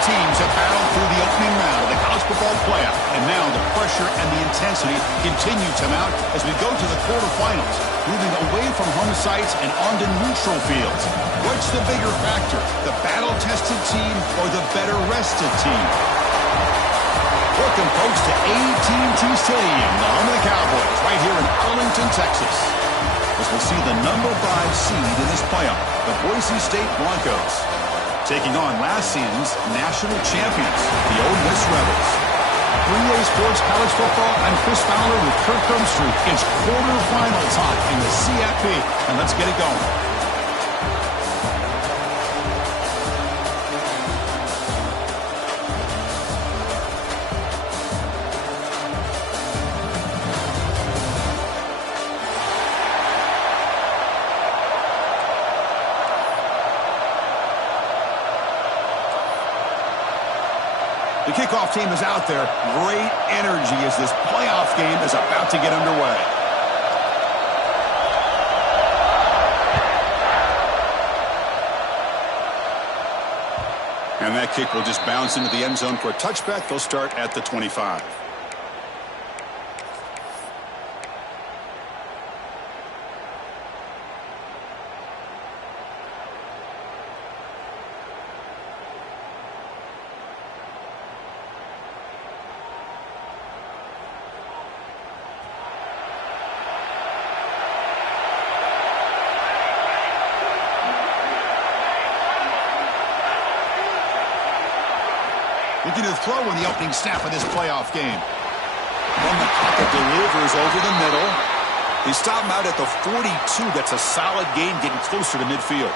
teams have battled through the opening round of the college football playoff, and now the pressure and the intensity continue to mount as we go to the quarterfinals, moving away from home sites and onto neutral fields. What's the bigger factor, the battle-tested team or the better-rested team? Welcome, folks, to AT&T Stadium, the home of the Cowboys, right here in Arlington, Texas, as we see the number 5 seed in this playoff, the Boise State Broncos, taking on last season's national champions, the Ole Miss Rebels. 3A Sports College Football, I'm Chris Fowler with Kirk Herbstreit. It's quarterfinal time in the CFP, and let's get it going. The kickoff team is out there. Great energy as this playoff game is about to get underway. And that kick will just bounce into the end zone for a touchback. They'll start at the 25. Looking to throw in the opening snap of this playoff game. From the pocket, delivers over the middle. They stop him out at the 42. That's a solid gain, getting closer to midfield.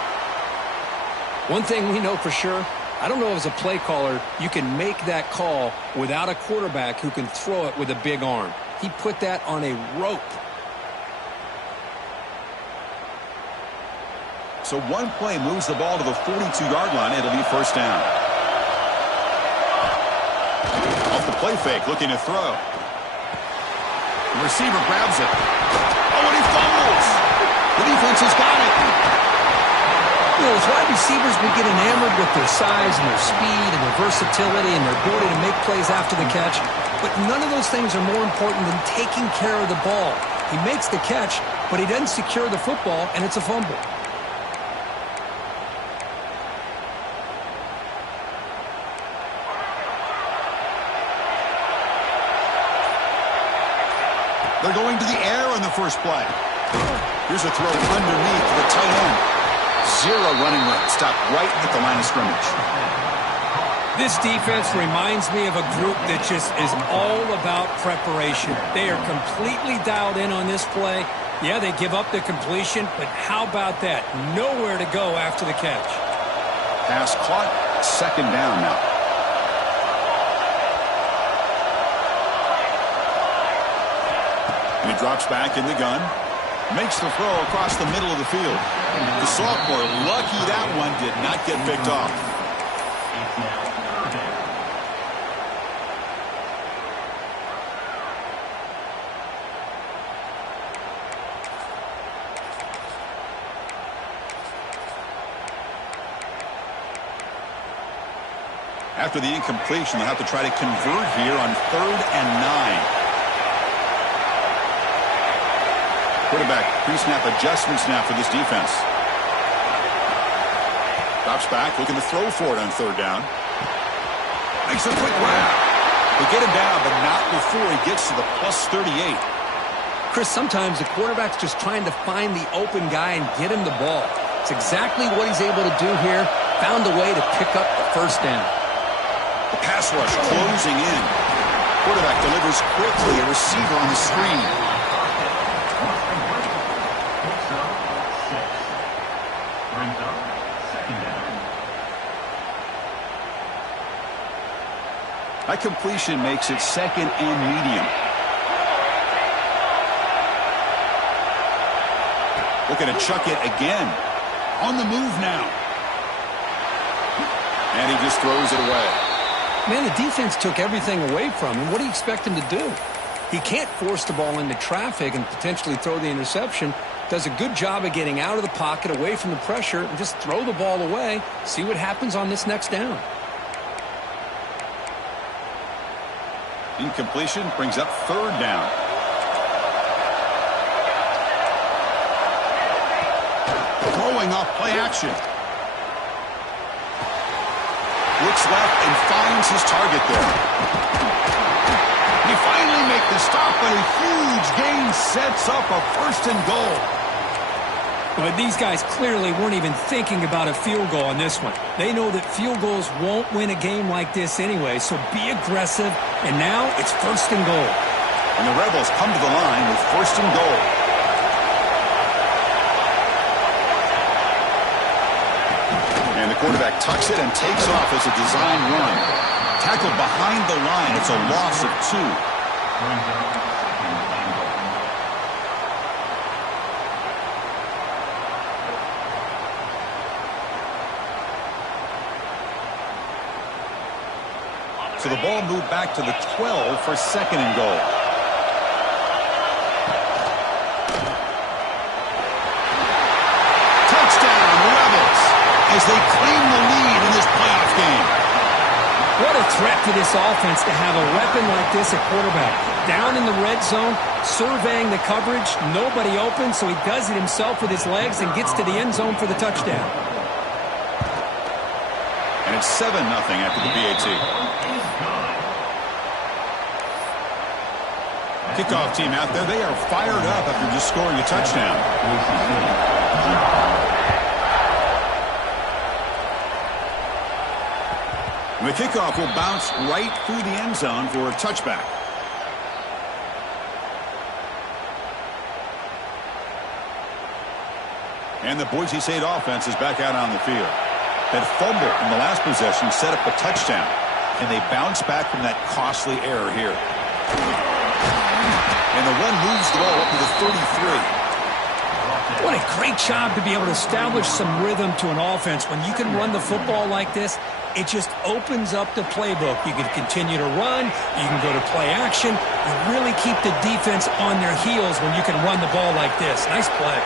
One thing we know for sure, I don't know as a play caller, you can make that call without a quarterback who can throw it with a big arm. He put that on a rope. So one play moves the ball to the 42-yard line. It'll be first down. Off the play fake, looking to throw. The receiver grabs it. Oh, and he fumbles. The defense has got it. You know, as wide receivers, we get enamored with their size and their speed and their versatility and their ability to make plays after the catch. But none of those things are more important than taking care of the ball. He makes the catch, but he doesn't secure the football, and it's a fumble. They're going to the air on the first play. Here's a throw underneath the tight end. Zero running room. Stopped right at the line of scrimmage. This defense reminds me of a group that just is all about preparation. They are completely dialed in on this play. Yeah, they give up the completion, but how about that? Nowhere to go after the catch. Pass caught. Second down now. And he drops back in the gun. Makes the throw across the middle of the field. The sophomore, lucky that one did not get picked off. After the incompletion, they'll have to try to convert here on 3rd and 9. Quarterback pre-snap adjustment snap for this defense. Drops back, looking to throw for it on 3rd down. Makes a quick grab. They get him down, but not before he gets to the plus 38. Chris, sometimes the quarterback's just trying to find the open guy and get him the ball. It's exactly what he's able to do here. Found a way to pick up the first down. The pass rush closing in. Quarterback delivers quickly, a receiver on the screen. That completion makes it 2nd and medium. Looking to chuck it again. On the move now. And he just throws it away. Man, the defense took everything away from him. What do you expect him to do? He can't force the ball into traffic and potentially throw the interception. Does a good job of getting out of the pocket, away from the pressure, and just throw the ball away. See what happens on this next down. Incompletion brings up third down. Throwing off play action. Looks left and finds his target there. He finally makes the stop, but a huge gain sets up a 1st and goal. But these guys clearly weren't even thinking about a field goal on this one. They know that field goals won't win a game like this anyway, so be aggressive, and now it's 1st and goal. And the Rebels come to the line with 1st and goal. And the quarterback tucks it and takes off as a design run. Tackled behind the line. It's a loss of 2. So the ball moved back to the 12 for 2nd and goal. Touchdown, Rebels, as they claim the lead in this playoff game. What a threat to this offense to have a weapon like this at quarterback. Down in the red zone, surveying the coverage, nobody open, so he does it himself with his legs and gets to the end zone for the touchdown. And it's 7-0 after the PAT. Kickoff team out there, they are fired up after just scoring a touchdown. The kickoff will bounce right through the end zone for a touchback. And the Boise State offense is back out on the field. That fumble in the last possession set up a touchdown, and they bounce back from that costly error here. And the run moves the ball up to the 33. What a great job to be able to establish some rhythm to an offense. When you can run the football like this, it just opens up the playbook. You can continue to run. You can go to play action. You really keep the defense on their heels when you can run the ball like this. Nice play.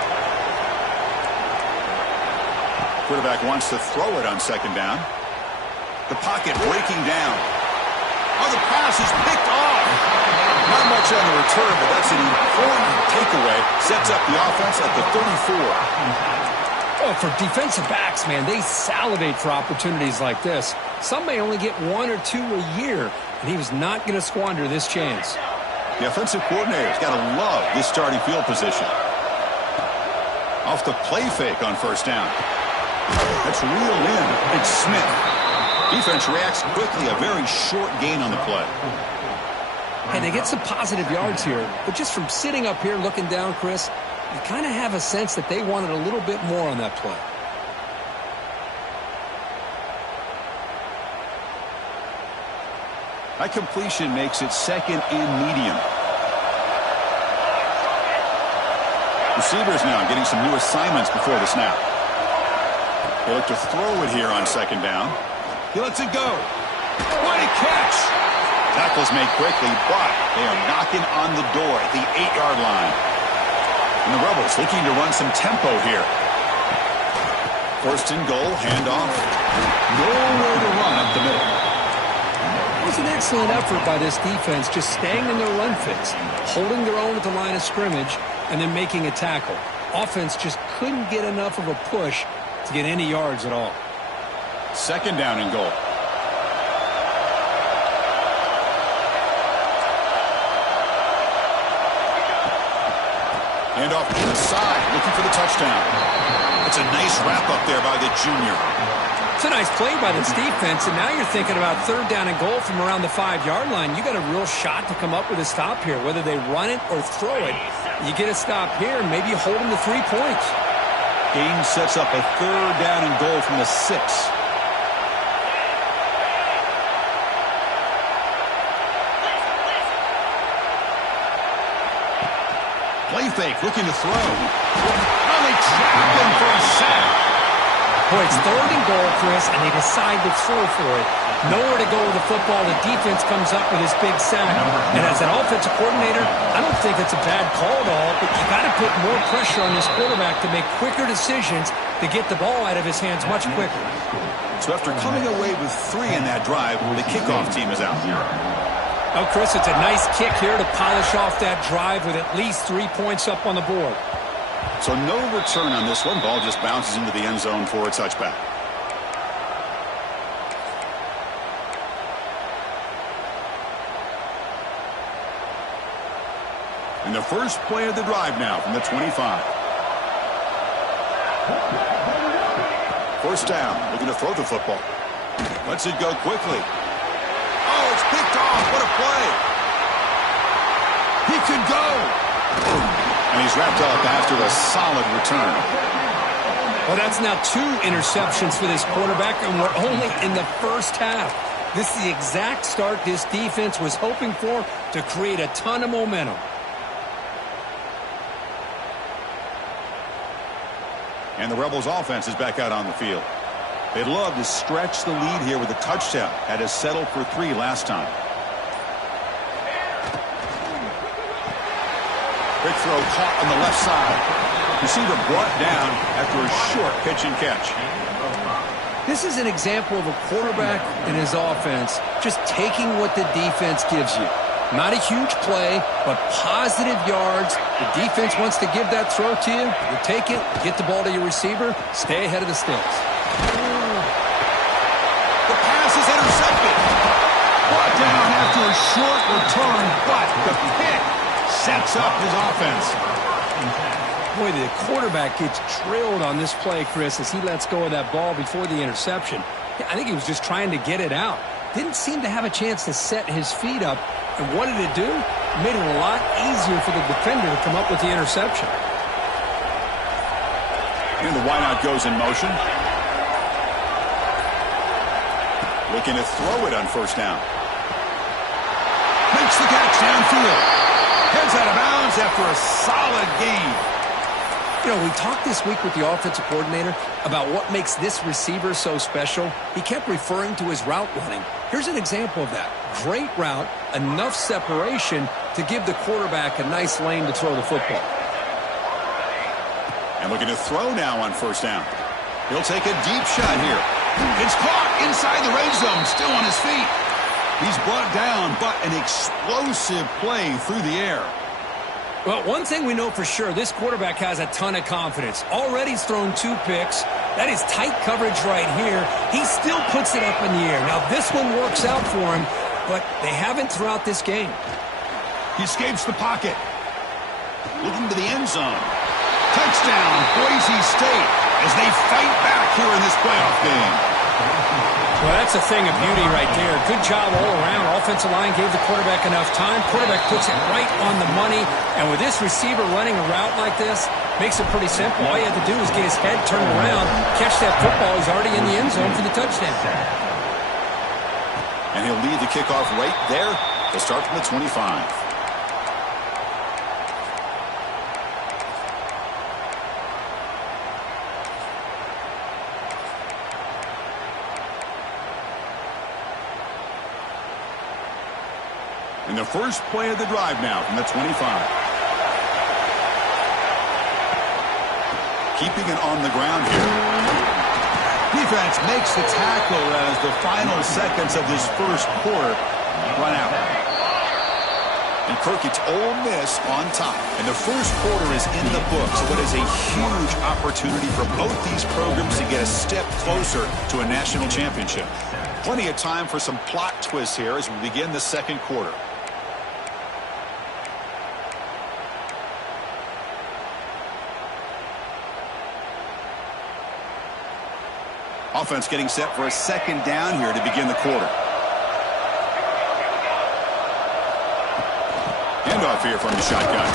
Quarterback wants to throw it on 2nd down. The pocket breaking down. Oh, the pass is picked off. Not much on the return, but that's an important takeaway. Sets up the offense at the 34. Oh, for defensive backs, man, they salivate for opportunities like this. Some may only get 1 or 2 a year, and he was not going to squander this chance. The offensive coordinator's got to love this starting field position. Off the play fake on 1st down. That's reeled in. It's Smith. Defense reacts quickly. A very short gain on the play. And they get some positive yards here, but just from sitting up here looking down, Chris, you kind of have a sense that they wanted a little bit more on that play. That completion makes it 2nd and medium. Receivers now getting some new assignments before the snap. They look to throw it here on 2nd down. He lets it go. What a catch! Tackles made quickly, but they are knocking on the door at the 8-yard line. And the Rebels looking to run some tempo here. 1st and goal, handoff. Nowhere to run up the middle. It was an excellent effort by this defense, just staying in their run fits, holding their own at the line of scrimmage, and then making a tackle. Offense just couldn't get enough of a push to get any yards at all. 2nd down and goal. Hand off inside, looking for the touchdown. It's a nice wrap-up there by the junior. It's a nice play by this defense, and now you're thinking about 3rd down and goal from around the 5-yard line. You got a real shot to come up with a stop here. Whether they run it or throw it, you get a stop here, maybe hold them to 3 points. Gain sets up a 3rd down and goal from the 6. Play fake, looking to throw. Oh, they trap him for a sack. Boy, it's 3rd and goal, Chris, and they decide to throw for it. Nowhere to go with the football. The defense comes up with this big sack. And as an offensive coordinator, I don't think it's a bad call at all, but you got to put more pressure on this quarterback to make quicker decisions to get the ball out of his hands much quicker. So after coming away with 3 in that drive, the kickoff team is out. Oh, Chris, it's a nice kick here to polish off that drive with at least 3 points up on the board. So no return on this one. Ball just bounces into the end zone for a touchback. And the first play of the drive now from the 25. First down, looking to throw the football. Lets it go quickly. Oh, it's picked off. What a play. He could go. And he's wrapped up after a solid return. Well, that's now 2 interceptions for this quarterback, and we're only in the first half. This is the exact start this defense was hoping for to create a ton of momentum. And the Rebels offense is back out on the field. They'd love to stretch the lead here with a touchdown. Had to settle for 3 last time. Quick throw caught on the left side. Receiver brought down after a short pitch and catch. This is an example of a quarterback and his offense just taking what the defense gives you. Not a huge play, but positive yards. The defense wants to give that throw to you. You take it, get the ball to your receiver, stay ahead of the sticks. The pass is intercepted. Brought down after a short return, but the pick sets up his offense. Boy, the quarterback gets drilled on this play, Chris, as he lets go of that ball before the interception. I think he was just trying to get it out. Didn't seem to have a chance to set his feet up. And what did it do? It made it a lot easier for the defender to come up with the interception. And the wideout goes in motion. Looking to throw it on first down. Makes the catch downfield. Heads out of bounds after a solid gain. You know, we talked this week with the offensive coordinator about what makes this receiver so special. He kept referring to his route running. Here's an example of that. Great route, enough separation to give the quarterback a nice lane to throw the football. And looking to throw now on first down. He'll take a deep shot here. It's caught inside the red zone, still on his feet. He's brought down, but an explosive play through the air. Well, one thing we know for sure, this quarterback has a ton of confidence. Already he's thrown 2 picks. That is tight coverage right here. He still puts it up in the air. Now, this one works out for him, but they haven't throughout this game. He escapes the pocket. Looking to the end zone. Touchdown, Boise State, as they fight back here in this playoff game. Well, that's a thing of beauty right there. Good job all around. Offensive line gave the quarterback enough time. Quarterback puts it right on the money. And with this receiver running a route like this, makes it pretty simple. All you have to do is get his head turned around, catch that football. He's already in the end zone for the touchdown. And he'll lead the kickoff right there to start from the 25. And the first play of the drive now from the 25. Keeping it on the ground here. Defense makes the tackle as the final seconds of this first quarter run out. And Kirk, it's Ole Miss on top. And the first quarter is in the books. What is a huge opportunity for both these programs to get a step closer to a national championship. Plenty of time for some plot twists here as we begin the second quarter. Offense getting set for a second down here to begin the quarter. Handoff here from the shotgun.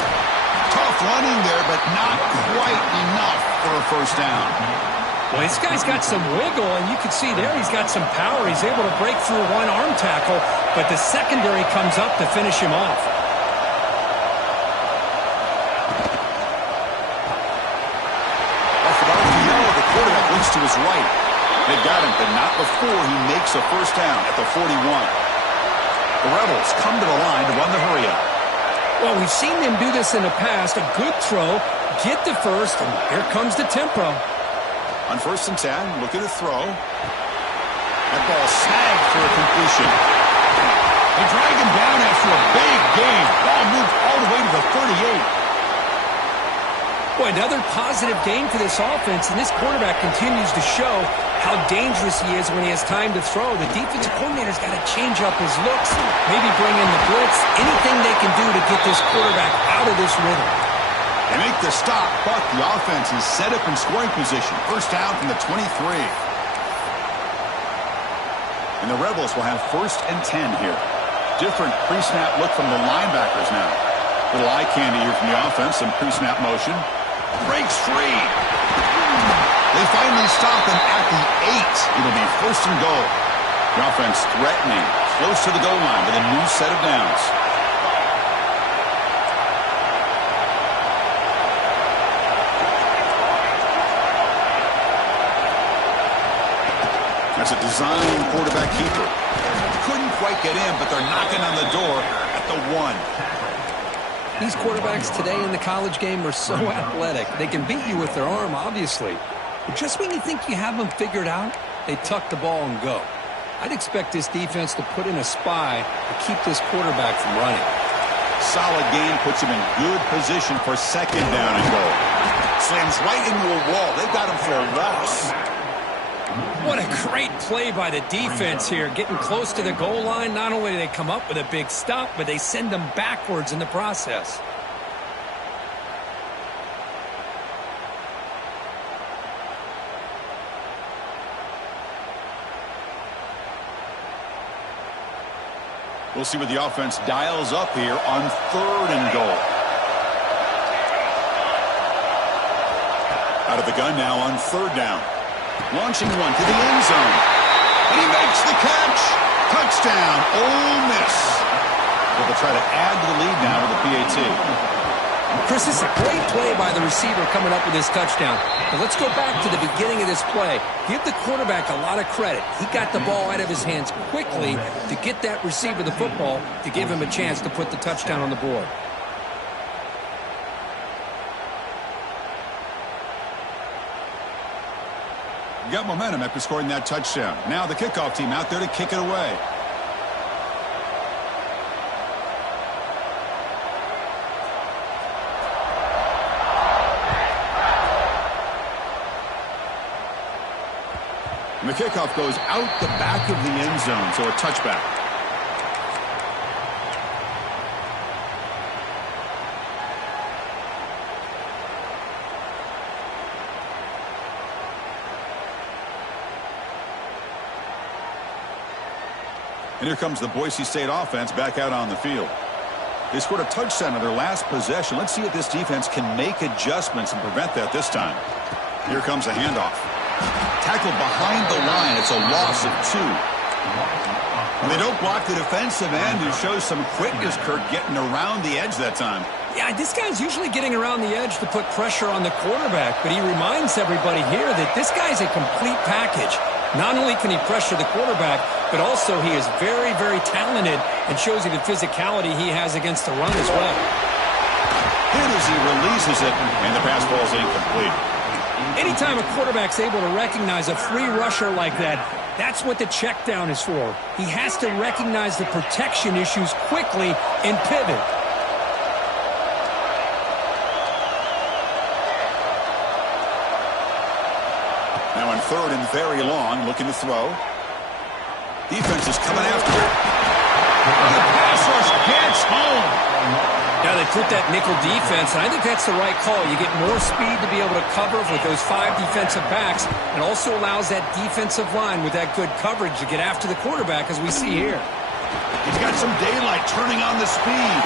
Tough running there, but not quite enough for a first down. Well, this guy's got some wiggle, and you can see there he's got some power. He's able to break through one arm tackle, but the secondary comes up to finish him off. Off the RPO, the quarterback looks to his right. They got him, but not before he makes a first down at the 41. The Rebels come to the line to run the hurry-up. Well, we've seen them do this in the past. A good throw, get the first, and here comes the tempo. On first and 10, looking to throw. That ball snagged for a completion. They drag him down after a big game. Ball moved all the way to the 38. Boy, another positive game for this offense, and this quarterback continues to show how dangerous he is when he has time to throw. The defensive coordinator's got to change up his looks, maybe bring in the blitz, anything they can do to get this quarterback out of this rhythm. They make the stop, but the offense is set up in scoring position. First down from the 23. And the Rebels will have 1st and 10 here. Different pre-snap look from the linebackers now. Little eye candy here from the offense, some pre-snap motion. Breaks free. They finally stop him at the 8. It'll be 1st and goal. The offense threatening, close to the goal line with a new set of downs. That's a design quarterback keeper. Couldn't quite get in, but they're knocking on the door at the 1. These quarterbacks today in the college game are so athletic. They can beat you with their arm, obviously. But just when you think you have them figured out, they tuck the ball and go. I'd expect this defense to put in a spy to keep this quarterback from running. Solid game puts him in good position for 2nd down and goal. Slams right into a wall. They've got him for a loss. What a great play by the defense here. Getting close to the goal line, not only do they come up with a big stop, but they send them backwards in the process. We'll see what the offense dials up here on 3rd and goal. Out of the gun now on 3rd down. Launching one to the end zone. And he makes the catch. Touchdown, Ole Miss. They'll try to add to the lead now with the PAT. Chris, this is a great play by the receiver coming up with this touchdown. But let's go back to the beginning of this play. Give the quarterback a lot of credit. He got the ball out of his hands quickly to get that receiver the football to give him a chance to put the touchdown on the board. Got momentum after scoring that touchdown. Now the kickoff team out there to kick it away. And the kickoff goes out the back of the end zone, so a touchback. And here comes the Boise State offense back out on the field. They scored a touchdown on their last possession. Let's see if this defense can make adjustments and prevent that this time. Here comes a handoff. Tackled behind the line. It's a loss of 2. And they don't block the defensive end, who shows some quickness, Kirk, getting around the edge that time. Yeah, this guy's usually getting around the edge to put pressure on the quarterback, but he reminds everybody here that this guy's a complete package. Not only can he pressure the quarterback, but also he is very, very talented and shows you the physicality he has against the run as well. Hit as he releases it, and the pass ball is incomplete. Anytime a quarterback's able to recognize a free rusher like that, that's what the check down is for. He has to recognize the protection issues quickly and pivot. Now on 3rd and very long, looking to throw. Defense is coming after it. The pass rush gets home. Now they put that nickel defense, and I think that's the right call. You get more speed to be able to cover with those 5 defensive backs, and also allows that defensive line with that good coverage to get after the quarterback, as we see here. He's got some daylight turning on the speed.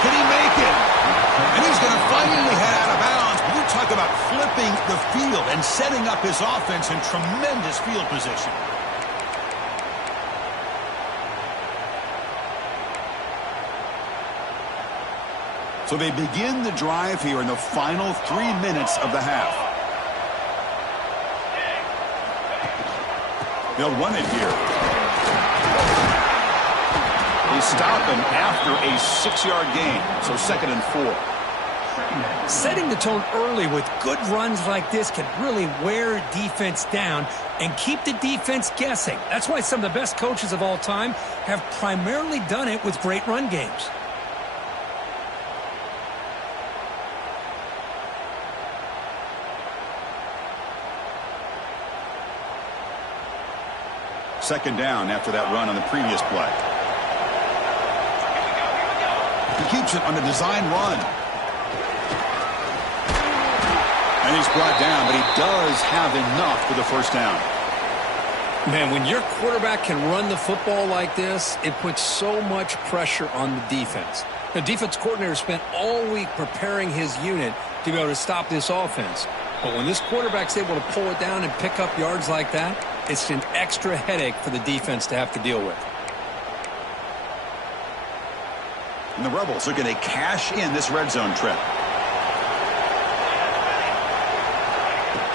Can he make it? And he's going to finally head out of bounds. But you talk about flipping the field and setting up his offense in tremendous field position. So they begin the drive here in the final 3 minutes of the half. They'll run it here. They stop him after a 6-yard gain, so 2nd and 4. Setting the tone early with good runs like this can really wear defense down and keep the defense guessing. That's why some of the best coaches of all time have primarily done it with great run games. Second down after that run on the previous play. He keeps it on the design run. And he's brought down, but he does have enough for the first down. Man, when your quarterback can run the football like this, it puts so much pressure on the defense. The defense coordinator spent all week preparing his unit to be able to stop this offense. But when this quarterback's able to pull it down and pick up yards like that, it's an extra headache for the defense to have to deal with. And the Rebels are going to cash in this red zone trip.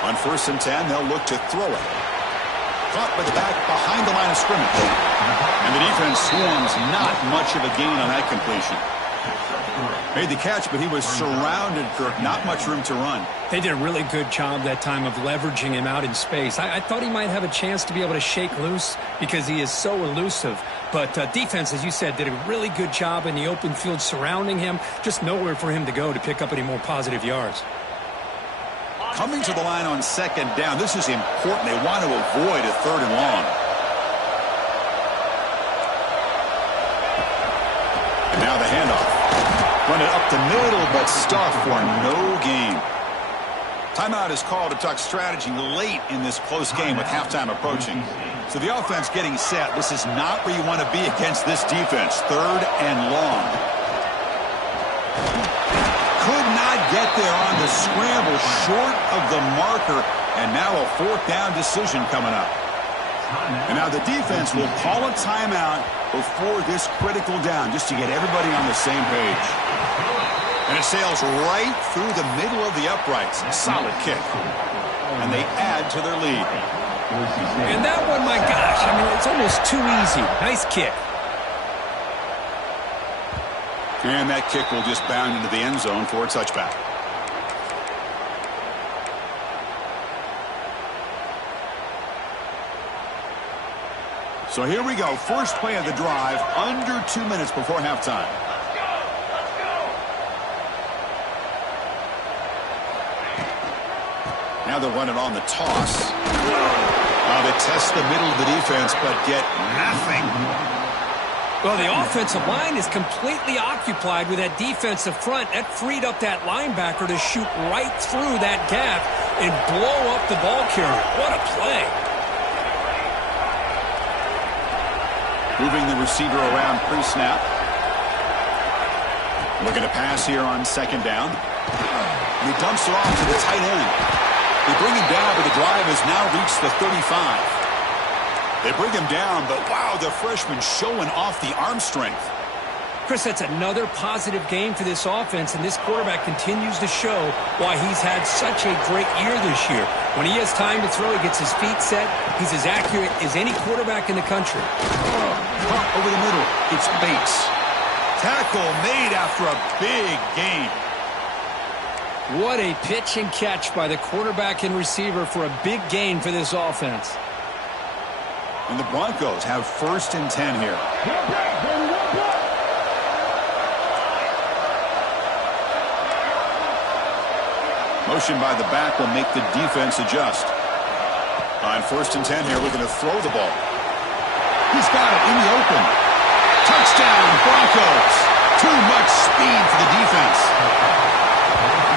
On 1st and 10, they'll look to throw it. Caught by the back behind the line of scrimmage. And the defense swarms, not much of a gain on that completion. Made the catch, but he was surrounded, Kirk. Not much room to run. They did a really good job that time of leveraging him out in space. I thought he might have a chance to be able to shake loose because he is so elusive. But defense, as you said, did a really good job in the open field surrounding him. Just nowhere for him to go to pick up any more positive yards. Coming to the line on 2nd down. This is important. They want to avoid a 3rd and long. And now the handoff. Run it up the middle, but stuffed for no gain. Timeout is called to talk strategy late in this close game with halftime approaching. So the offense getting set. This is not where you want to be against this defense. 3rd and long. Could not get there on the scramble, short of the marker, and now a 4th down decision coming up. And now the defense will call a timeout before this critical down, just to get everybody on the same page. And it sails right through the middle of the uprights. Solid kick. And they add to their lead. And that one, my gosh, I mean, it's almost too easy. Nice kick. And that kick will just bound into the end zone for a touchback. So here we go. First play of the drive, under 2 minutes before halftime. Now they'll run it on the toss. They test the middle of the defense, but get nothing. Well, the offensive line is completely occupied with that defensive front. That freed up that linebacker to shoot right through that gap and blow up the ball carrier. What a play. Moving the receiver around pre-snap. Looking to pass here on 2nd down. And he dumps it off to the tight end. They bring him down, but the drive has now reached the 35. They bring him down, but wow, the freshman showing off the arm strength. Chris, that's another positive game for this offense, and this quarterback continues to show why he's had such a great year this year. When he has time to throw, he gets his feet set. He's as accurate as any quarterback in the country. Pump over the middle. It's Bates. Tackle made after a big gain. What a pitch and catch by the quarterback and receiver for a big gain for this offense. And the Broncos have 1st and 10 here. Motion by the back will make the defense adjust. On 1st and 10 here, looking to throw the ball. He's got it in the open. Touchdown, Broncos. Too much speed for the defense.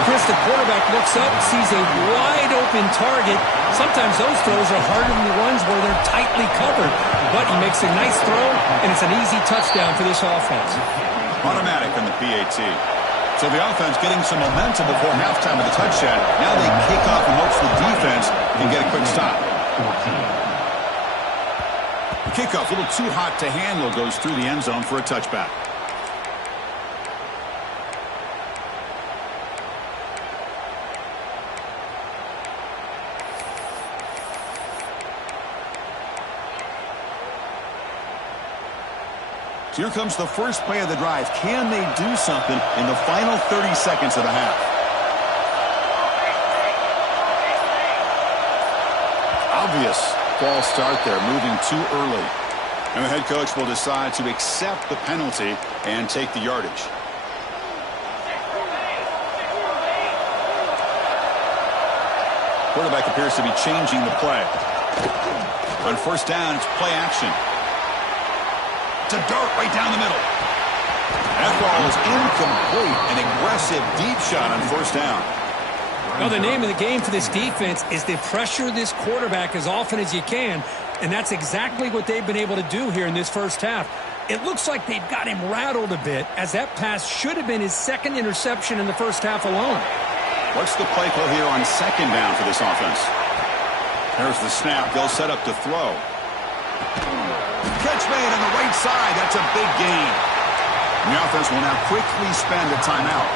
Chris, the quarterback looks up, sees a wide-open target. Sometimes those throws are harder than the ones where they're tightly covered. But he makes a nice throw, and it's an easy touchdown for this offense. Automatic on the PAT. So the offense getting some momentum before halftime with the touchdown. Now they kick off and hopes the defense can get a quick stop. The kickoff, a little too hot to handle, goes through the end zone for a touchback. So here comes the first play of the drive. Can they do something in the final 30 seconds of the half? Obvious false start there, moving too early. And the head coach will decide to accept the penalty and take the yardage. Quarterback appears to be changing the play. On first down, it's play action. It's a dart right down the middle. That ball is incomplete. An aggressive deep shot on first down. Well, the name of the game for this defense is to pressure this quarterback as often as you can, and that's exactly what they've been able to do here in this first half. It looks like they've got him rattled a bit, as that pass should have been his second interception in the first half alone. What's the play call here on second down for this offense? There's the snap. They'll set up to throw. Catch made on the right side. That's a big gain. And the offense will now quickly spend a timeout.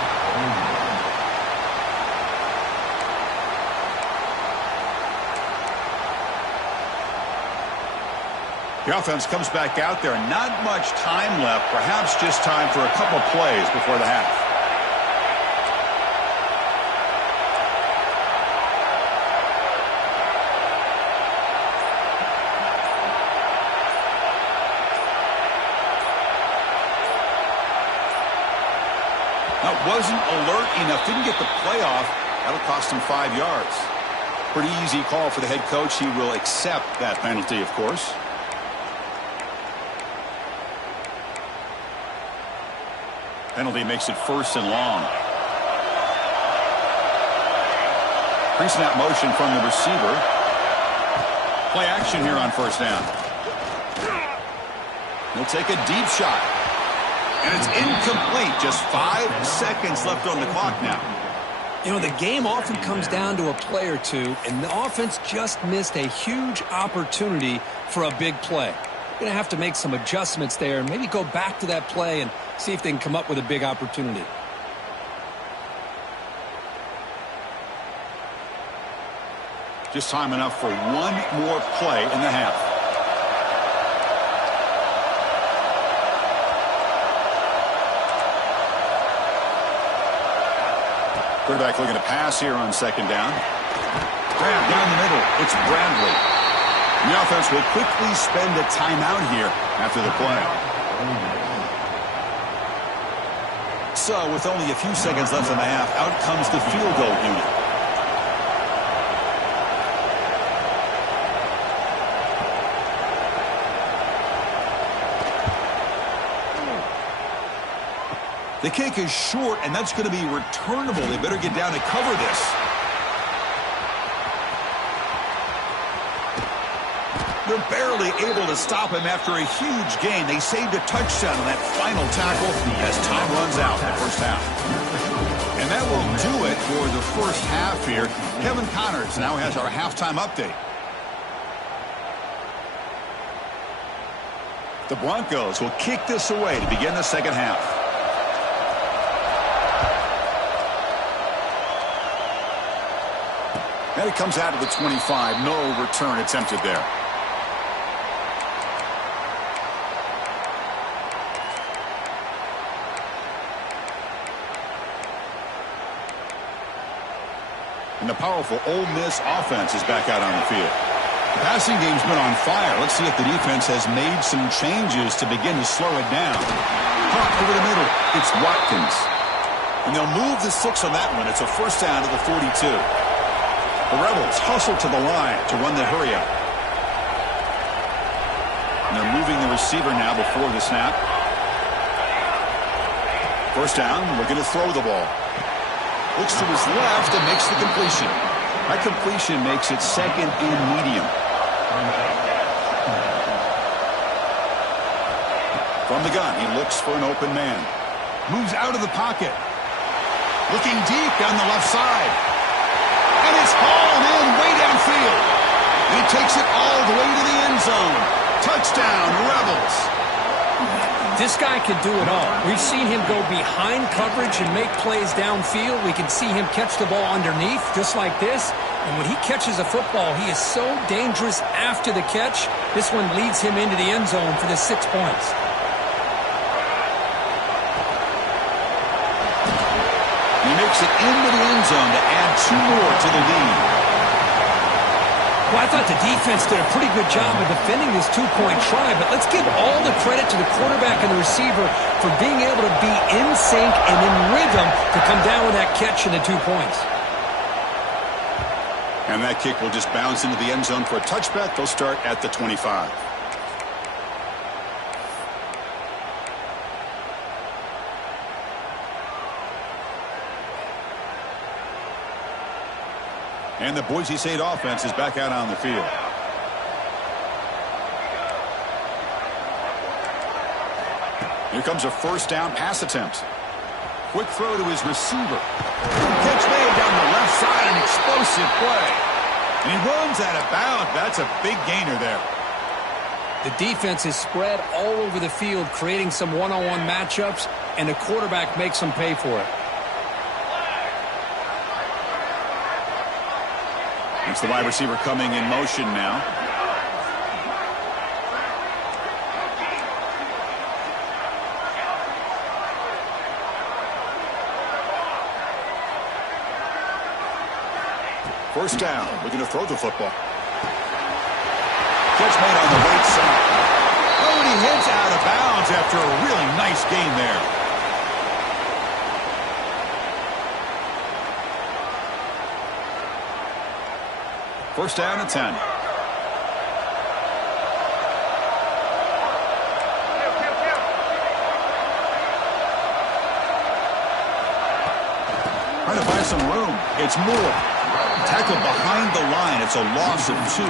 The offense comes back out there. Not much time left. Perhaps just time for a couple plays before the half. Wasn't alert enough, didn't get the play off. That'll cost him 5 yards. Pretty easy call for the head coach. He will accept that penalty, of course. Penalty makes it first and long. Pre-snap motion from the receiver. Play action here on first down. He'll take a deep shot. And it's incomplete. Just 5 seconds left on the clock now. You know, the game often comes down to a play or two, and the offense just missed a huge opportunity for a big play. They're going to have to make some adjustments there and maybe go back to that play and see if they can come up with a big opportunity. Just time enough for one more play in the half. Quarterback looking to pass here on second down. Grab down the middle. It's Bradley. And the offense will quickly spend a timeout here after the play. So with only a few seconds left in the half, out comes the field goal unit. The kick is short, and that's going to be returnable. They better get down and cover this. They're barely able to stop him after a huge gain. They saved a touchdown on that final tackle as time runs out in the first half. And that will do it for the first half here. Kevin Connors now has our halftime update. The Broncos will kick this away to begin the second half. And it comes out of the 25. No return attempted there. And the powerful Ole Miss offense is back out on the field. The passing game's been on fire. Let's see if the defense has made some changes to begin to slow it down. Pop over the middle. It's Watkins. And they'll move the 6 on that one. It's a first down to the 42. The Rebels hustle to the line to run the hurry-up. And they're moving the receiver now before the snap. First down, looking to throw the ball. Looks to his left and makes the completion. That completion makes it second and medium. From the gun, he looks for an open man. Moves out of the pocket. Looking deep down the left side. And it's hauled in way downfield. He takes it all the way to the end zone. Touchdown, Rebels. This guy can do it all. We've seen him go behind coverage and make plays downfield. We can see him catch the ball underneath, just like this. And when he catches a football, he is so dangerous after the catch. This one leads him into the end zone for the 6 points. takes it into the end zone to add 2 more to the lead. Well, I thought the defense did a pretty good job of defending this 2-point try, but let's give all the credit to the quarterback and the receiver for being able to be in sync and in rhythm to come down with that catch and the 2 points. And that kick will just bounce into the end zone for a touchback. They'll start at the 25. And the Boise State offense is back out on the field. Here comes a first down pass attempt. Quick throw to his receiver. Catch made down the left side, an explosive play. And he runs out of bounds. That's a big gainer there. The defense is spread all over the field, creating some one-on-one matchups, and the quarterback makes them pay for it. It's the wide receiver coming in motion now. First down, looking to throw the football. Catch made on the right side. Oh, and he heads out of bounds after a really nice gain there. First down and 10. Trying to find some room. It's Moore. Tackled behind the line. It's a loss of 2.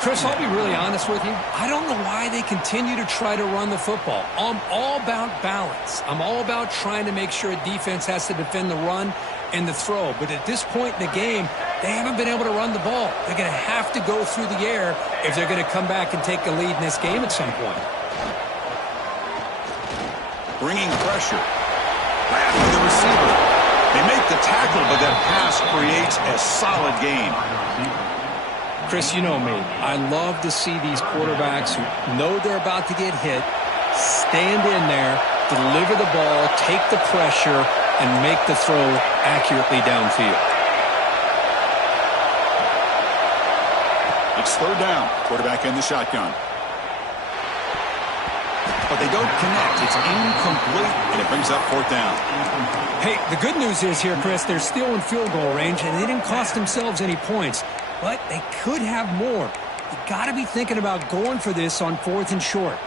Chris, I'll be really honest with you. I don't know why they continue to try to run the football. I'm all about balance. I'm all about trying to make sure a defense has to defend the run and the throw. But at this point in the game, they haven't been able to run the ball. They're going to have to go through the air if they're going to come back and take the lead in this game at some point. Bringing pressure. Back to the receiver. They make the tackle, but that pass creates a solid gain. Chris, you know me. I love to see these quarterbacks who know they're about to get hit, stand in there, deliver the ball, take the pressure, and make the throw accurately downfield. It's third down. Quarterback in the shotgun. But they don't connect. It's incomplete, and it brings up fourth down. Hey, the good news is here, Chris, they're still in field goal range, and they didn't cost themselves any points. But they could have more. You got to be thinking about going for this on 4th and short.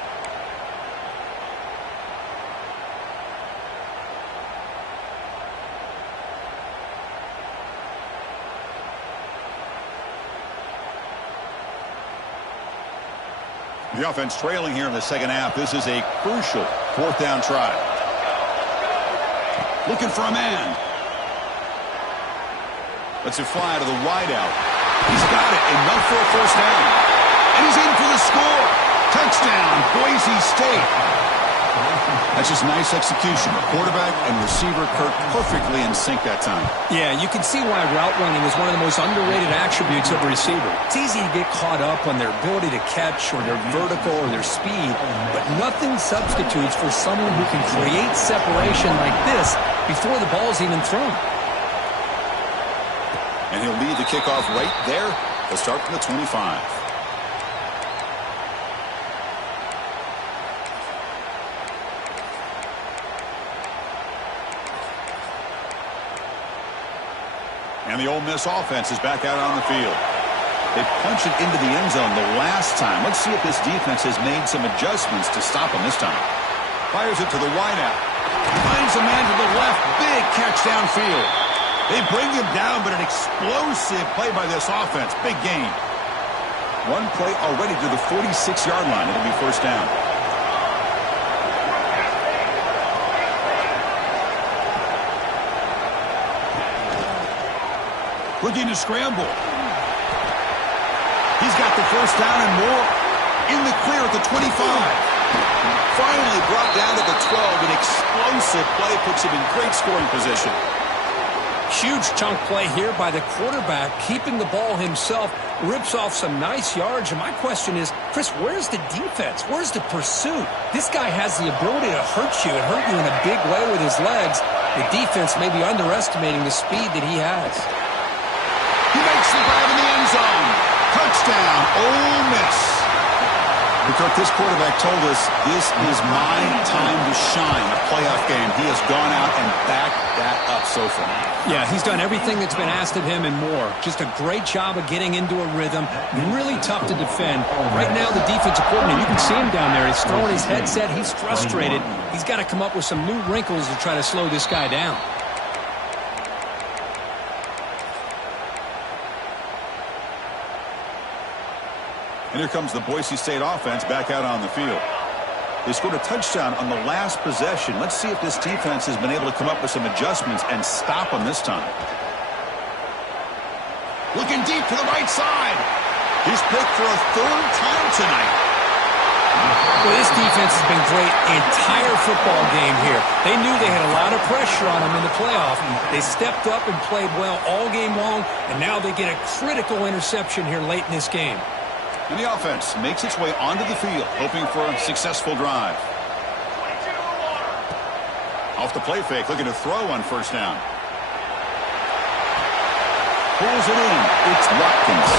The offense trailing here in the second half. This is a crucial fourth down try. Looking for a man. Lets it fly to the wideout. He's got it, enough for a first down. And he's in for the score. Touchdown, Boise State. That's just nice execution. Quarterback and receiver Kirk perfectly in sync that time. Yeah, you can see why route running is one of the most underrated attributes of a receiver. It's easy to get caught up on their ability to catch or their vertical or their speed, but nothing substitutes for someone who can create separation like this before the ball's even thrown. And he'll lead the kickoff right there. They'll start from the 25. And the Ole Miss offense is back out on the field. They punched it into the end zone the last time. Let's see if this defense has made some adjustments to stop them this time. Fires it to the wideout. Finds a man to the left. Big catch downfield. They bring him down, but an explosive play by this offense. Big gain. One play already to the 46-yard line. It'll be first down. Looking to scramble. He's got the first down and more. In the clear at the 25. Finally brought down to the 12. An explosive play puts him in great scoring position. Huge chunk play here by the quarterback, keeping the ball himself, rips off some nice yards. And my question is, Chris, where's the defense? Where's the pursuit? This guy has the ability to hurt you and hurt you in a big way with his legs. The defense may be underestimating the speed that he has. He makes the grab in the end zone. Touchdown, Ole Miss. Kirk, this quarterback told us this is my time to shine, a playoff game. He has gone out and backed that up so far. Yeah, he's done everything that's been asked of him and more. Just a great job of getting into a rhythm. Really tough to defend. Right now, the defensive coordinator, you can see him down there. He's throwing his headset. He's frustrated. He's got to come up with some new wrinkles to try to slow this guy down. And here comes the Boise State offense back out on the field. They scored a touchdown on the last possession. Let's see if this defense has been able to come up with some adjustments and stop them this time. Looking deep to the right side. He's picked for a third time tonight. Well, this defense has been great the entire football game here. They knew they had a lot of pressure on them in the playoff. They stepped up and played well all game long, and now they get a critical interception here late in this game. And the offense makes its way onto the field, hoping for a successful drive. Off the play fake, looking to throw on first down. Pulls it in. It's Watkins.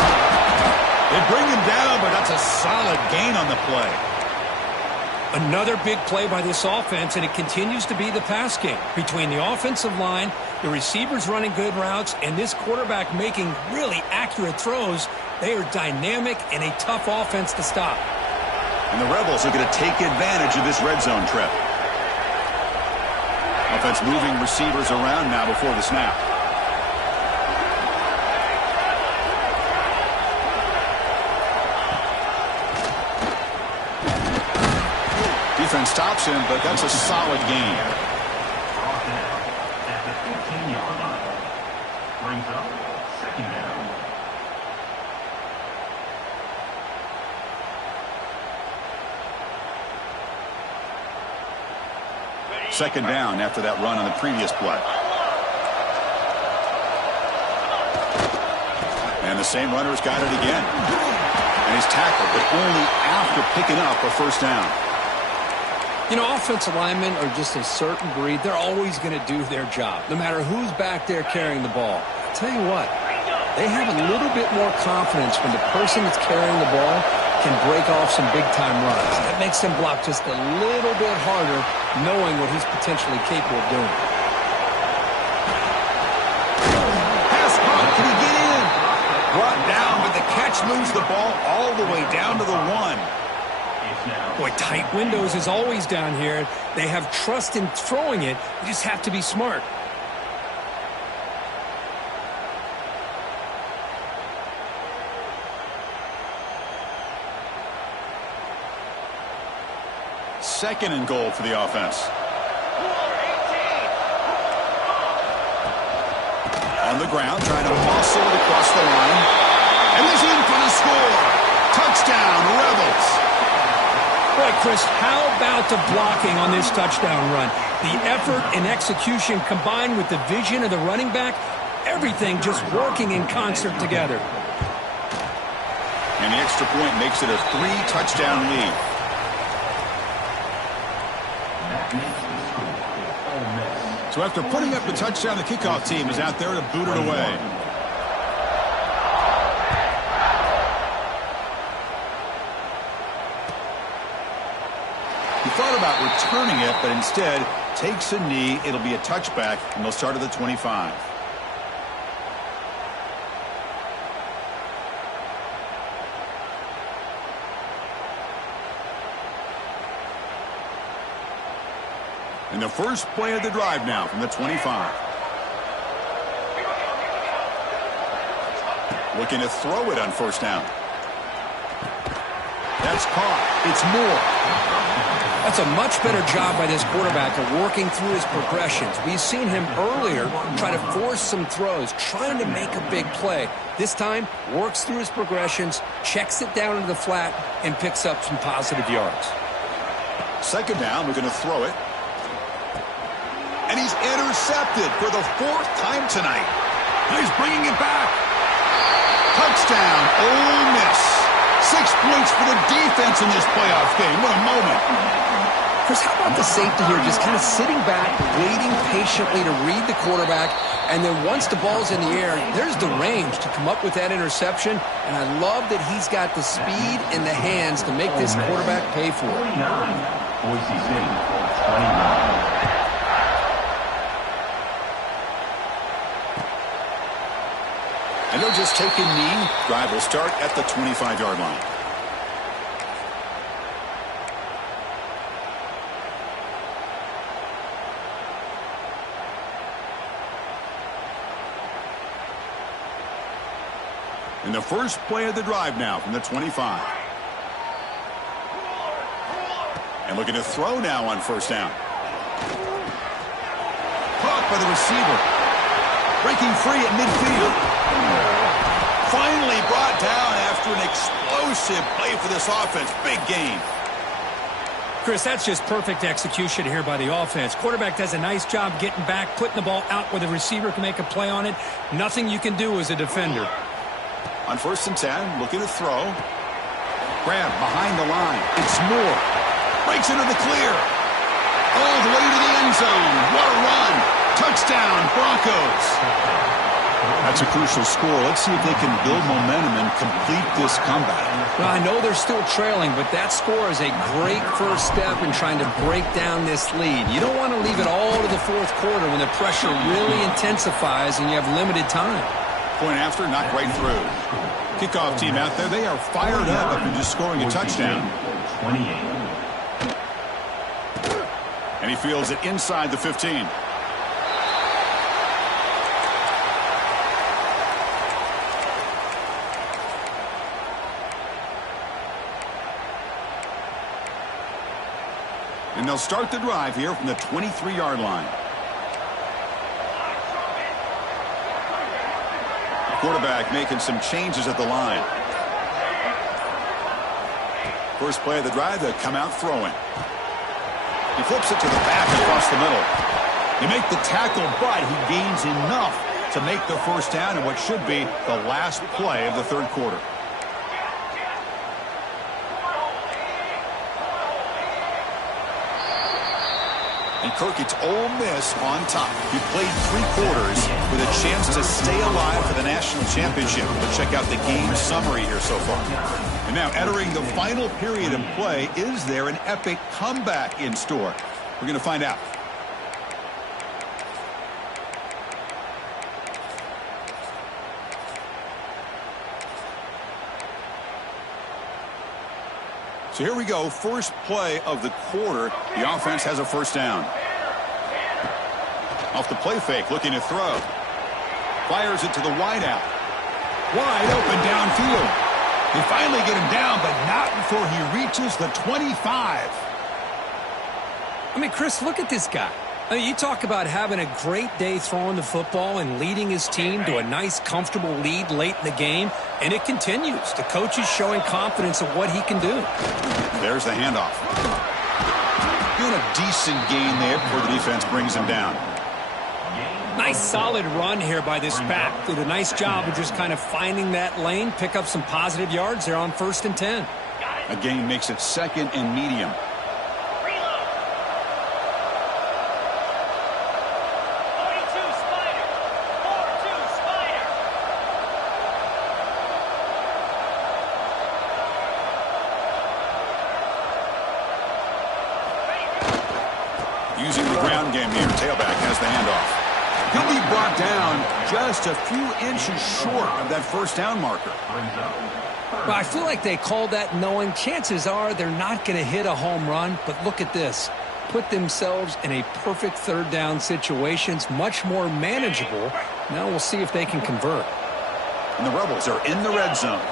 They bring him down, but that's a solid gain on the play. Another big play by this offense, and it continues to be the pass game. Between the offensive line, the receivers running good routes, and this quarterback making really accurate throws, they are dynamic and a tough offense to stop. And the Rebels are going to take advantage of this red zone trip. Offense moving receivers around now before the snap. Defense stops him, but that's a solid gain. At the 15-yard line, brings up second down. Second down after that run on the previous play. And the same runner's got it again. And he's tackled, but only after picking up a first down. You know, offensive linemen are just a certain breed. They're always going to do their job, no matter who's back there carrying the ball. I'll tell you what, they have a little bit more confidence when the person that's carrying the ball can break off some big-time runs. That makes them block just a little bit harder, knowing what he's potentially capable of doing. Pass caught. Can he get in? Brought down, but the catch moves the ball all the way down to the 1. Boy, tight windows is always down here. They have trust in throwing it. You just have to be smart. Second and goal for the offense. On the ground, trying to muscle it across the line. And he's in for the score. Touchdown, Rebels. Boy, Chris, how about the blocking on this touchdown run? The effort and execution combined with the vision of the running back, everything just working in concert together. And the extra point makes it a 3-touchdown lead. So after putting up the touchdown, the kickoff team is out there to boot it away. He thought about returning it, but instead takes a knee. It'll be a touchback, and they'll start at the 25. And the first play of the drive now from the 25. Looking to throw it on first down. That's caught. It's Moore. That's a much better job by this quarterback of working through his progressions. We've seen him earlier try to force some throws, trying to make a big play. This time, works through his progressions, checks it down into the flat, and picks up some positive yards. Second down, we're going to throw it. And he's intercepted for the 4th time tonight. He's bringing it back. Touchdown, Ole Miss. 6 points for the defense in this playoff game. What a moment. Chris, how about the safety here just kind of sitting back, waiting patiently to read the quarterback, and then once the ball's in the air, there's the range to come up with that interception, and I love that he's got the speed in the hands to make this quarterback pay for it. 49, Boise State, 29. And they'll just take a knee. Drive will start at the 25-yard line. And the first play of the drive now from the 25. And looking to throw now on first down. Caught by the receiver. Breaking free at midfield. Finally brought down after an explosive play for this offense. Big gain. Chris, that's just perfect execution here by the offense. Quarterback does a nice job getting back, putting the ball out where the receiver can make a play on it. Nothing you can do as a defender. On first and 10, looking to throw. Grab behind the line. It's Moore. Breaks into the clear. All the way to the end zone. What a run. Touchdown, Broncos. That's a crucial score. Let's see if they can build momentum and complete this comeback. Well, I know they're still trailing, but that score is a great first step in trying to break down this lead. You don't want to leave it all to the fourth quarter when the pressure really intensifies and you have limited time. Point after, knocked right through. Kickoff team out there, they are fired up after just scoring a touchdown. 28. And he fields it inside the 15. And they'll start the drive here from the 23-yard line. The quarterback making some changes at the line. First play of the drive, they'll come out throwing. He flips it to the back across the middle. He make the tackle, but he gains enough to make the first down in what should be the last play of the third quarter. And Kirk, it's Ole Miss on top. He played 3 quarters with a chance to stay alive for the national championship. We'll check out the game summary here so far. And now entering the final period of play, is there an epic comeback in store? We're going to find out. So here we go, first play of the quarter. The offense has a first down. Off the play fake, looking to throw. Fires it to the wideout. Wide open downfield. They finally get him down, but not before he reaches the 25. I mean, Chris, look at this guy. I mean, you talk about having a great day throwing the football and leading his team to a nice, comfortable lead late in the game, and it continues. The coach is showing confidence of what he can do. There's the handoff. Doing a decent gain there before the defense brings him down. Nice, solid run here by this back. Did a nice job of just kind of finding that lane, pick up some positive yards there on first and 10. A gain makes it second and medium. Using the ground game here, tailback has the handoff. He'll be brought down just a few inches short of that first down marker. Well, I feel like they called that knowing chances are they're not going to hit a home run, but look at this. Put themselves in a perfect third down situation. It's much more manageable. Now we'll see if they can convert. And the Rebels are in the red zone.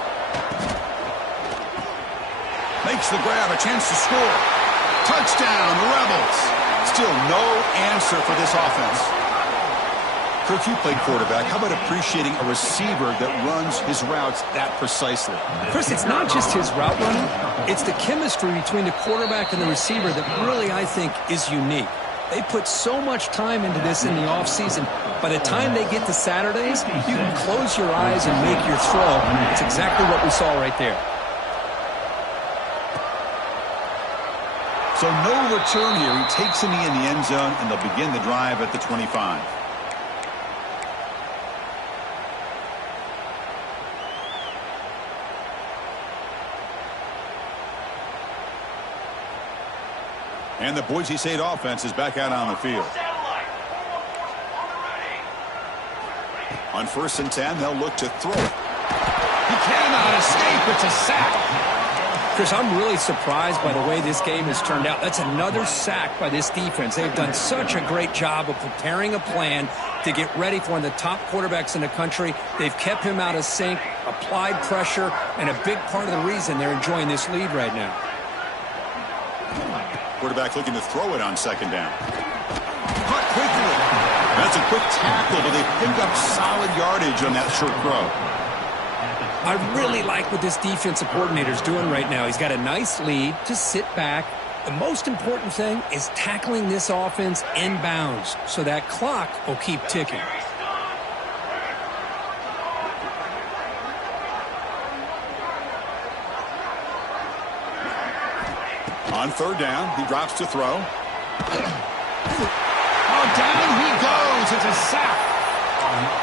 Makes the grab, a chance to score. Touchdown, the Rebels. Still no answer for this offense. Kirk, you played quarterback. How about appreciating a receiver that runs his routes that precisely? Chris, it's not just his route running. It's the chemistry between the quarterback and the receiver that really, I think, is unique. They put so much time into this in the offseason. By the time they get to Saturdays, you can close your eyes and make your throw. It's exactly what we saw right there. So no return here. He takes a knee in the end zone, and they'll begin the drive at the 25. And the Boise State offense is back out on the field. On 1st and 10, they'll look to throw it. He cannot escape. It's a sack. Chris, I'm really surprised by the way this game has turned out. That's another sack by this defense. They've done such a great job of preparing a plan to get ready for one of the top quarterbacks in the country. They've kept him out of sync, applied pressure, and a big part of the reason they're enjoying this lead right now. Quarterback looking to throw it on 2nd down. Caught quickly. That's a quick tackle, but they picked up solid yardage on that short throw. I really like what this defensive coordinator's doing right now. He's got a nice lead. Just sit back. The most important thing is tackling this offense inbounds, so that clock will keep ticking. On 3rd down, he drops to throw. Oh, down he goes. It's a sack.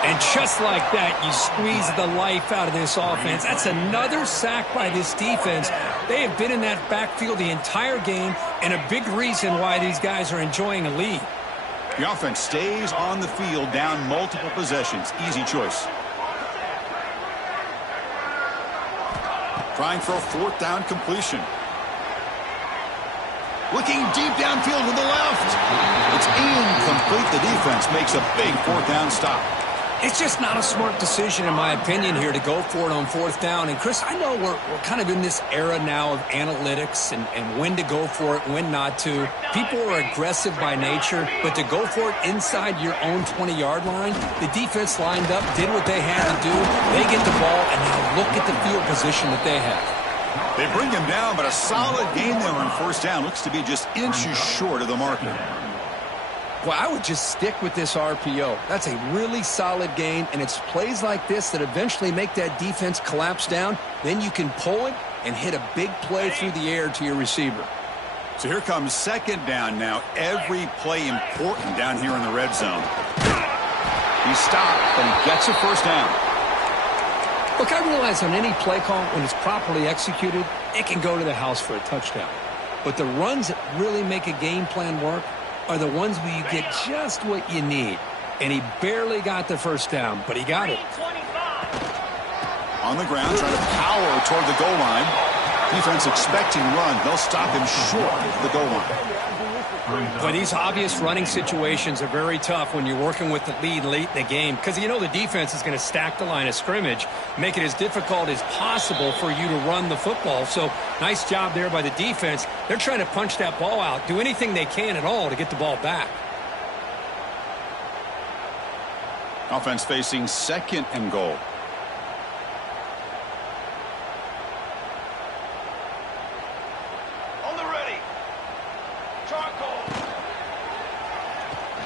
And just like that, you squeeze the life out of this offense. That's another sack by this defense. They have been in that backfield the entire game, and a big reason why these guys are enjoying a lead. The offense stays on the field down multiple possessions. Easy choice. Trying for a 4th down completion. Looking deep downfield to the left. It's incomplete. The defense makes a big 4th down stop. It's just not a smart decision, in my opinion, here to go for it on 4th down. And, Chris, I know we're kind of in this era now of analytics and when to go for it, when not to. People are aggressive by nature, but to go for it inside your own 20-yard line, the defense lined up, did what they had to do. They get the ball, and now look at the field position that they have. They bring him down, but a solid gain there on 1st down. Looks to be just inches short of the marker. Well, I would just stick with this RPO. That's a really solid gain, and it's plays like this that eventually make that defense collapse down. Then you can pull it and hit a big play through the air to your receiver. So here comes 2nd down now. Every play important down here in the red zone. He stopped, but he gets a 1st down. Look, I realize on any play call, when it's properly executed, it can go to the house for a touchdown. But the runs that really make a game plan work are the ones where you get just what you need. And he barely got the 1st down, but he got it. On the ground, trying to power toward the goal line. Defense expecting run. They'll stop him short of the goal line. But these obvious running situations are very tough when you're working with the lead late in the game, because you know the defense is going to stack the line of scrimmage, make it as difficult as possible for you to run the football. So nice job there by the defense. They're trying to punch that ball out, do anything they can at all to get the ball back. Offense facing 2nd and goal.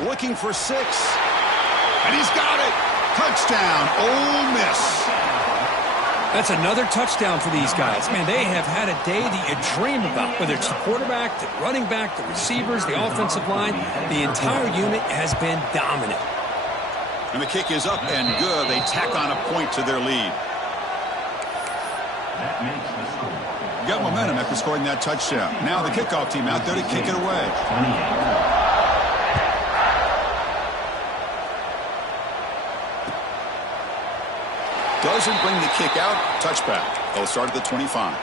Looking for 6. And he's got it. Touchdown, Ole Miss. That's another touchdown for these guys. Man, they have had a day that you dream about, whether it's the quarterback, the running back, the receivers, the offensive line. The entire unit has been dominant. And the kick is up and good. They tack on a point to their lead. That makes the score. Got momentum after scoring that touchdown. Now the kickoff team out there to kick it away. 28. Doesn't bring the kick out. Touchback. They'll start at the 25.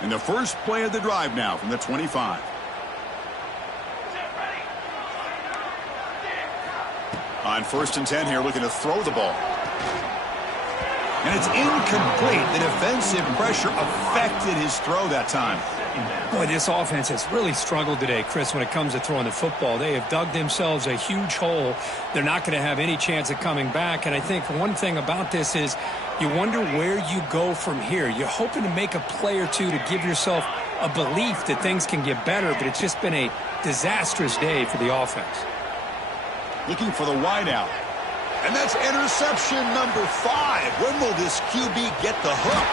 And the first play of the drive now from the 25. On 1st and 10 here, looking to throw the ball. And it's incomplete. The defensive pressure affected his throw that time. Boy, this offense has really struggled today, Chris, when it comes to throwing the football. They have dug themselves a huge hole. They're not going to have any chance of coming back. And I think one thing about this is you wonder where you go from here. You're hoping to make a play or two to give yourself a belief that things can get better, but it's just been a disastrous day for the offense. Looking for the wideout. And that's interception number 5. When will this QB get the hook?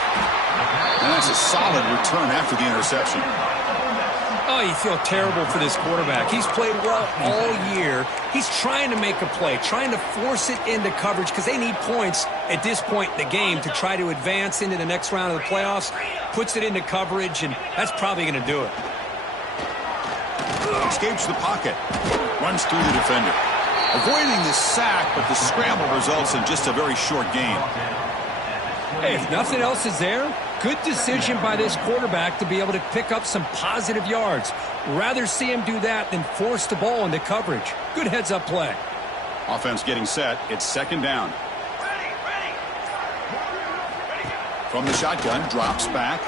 And that's a solid return after the interception. Oh, you feel terrible for this quarterback. He's played well all year. He's trying to make a play, trying to force it into coverage because they need points at this point in the game to try to advance into the next round of the playoffs. Puts it into coverage, and that's probably going to do it. Escapes the pocket. Runs through the defender. Avoiding the sack, but the scramble results in just a very short gain. Hey, if nothing else is there, good decision by this quarterback to be able to pick up some positive yards. Rather see him do that than force the ball into coverage. Good heads-up play. Offense getting set. It's second down. From the shotgun, drops back.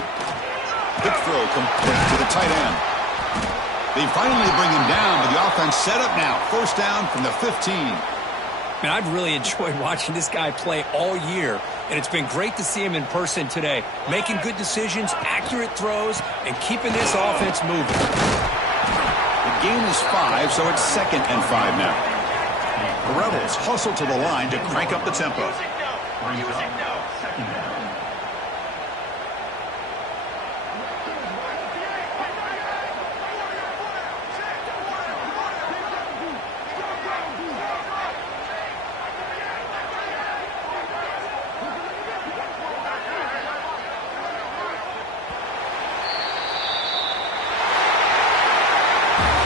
Quick throw complete to the tight end. They finally bring him down, but the offense set up now. First down from the 15. Man, I've really enjoyed watching this guy play all year, and it's been great to see him in person today. Making good decisions, accurate throws, and keeping this offense moving. The gain is 5, so it's 2nd and 5 now. The Rebels hustle to the line to crank up the tempo. Second down.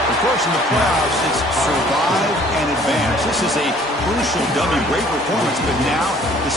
Of course, in the playoffs, it's survive and advance. This is a crucial W. Great performance, but now the